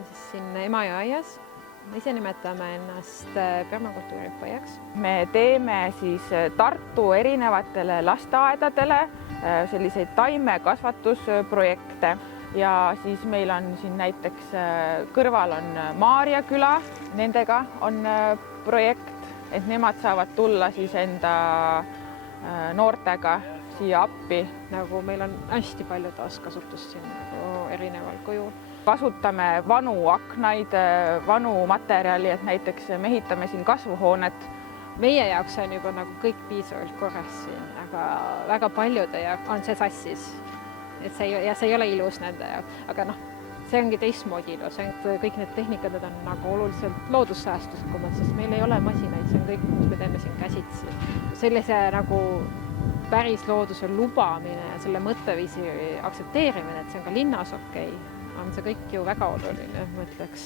olen siis siin Emajõe aias. Me ise nimetame ennast permakultuuriõppejaks. Me teeme siis Tartu erinevatele lasteaedadele selliseid taimekasvatusprojekte ja siis meil on siin näiteks kõrval on Maarja küla, nendega on projekt, et nemad saavad tulla siis enda noortega siia appi. Nagu meil on hästi palju taaskasutust siin nagu erineval kujul. Kasutame vanu aknaid, vanu materjali, et näiteks mehitame siin kasvuhoonet. Meie jaoks on juba nagu kõik piisavalt korras siin, aga väga paljude jaoks on see sassis. Et see ei ole ilus nende jaoks, aga see ongi teistmoodi ilus. Kõik need tehnikad on nagu oluliselt loodussäästuslikumad, sest meil ei ole masinaid, see on kõik, mis me teeme siin käsitsi. Sellise nagu päris looduse lubamine ja selle mõtteviisi aktsepteerimine, et see on ka linnas okei, on see kõik ju väga oluline, ma ütleks.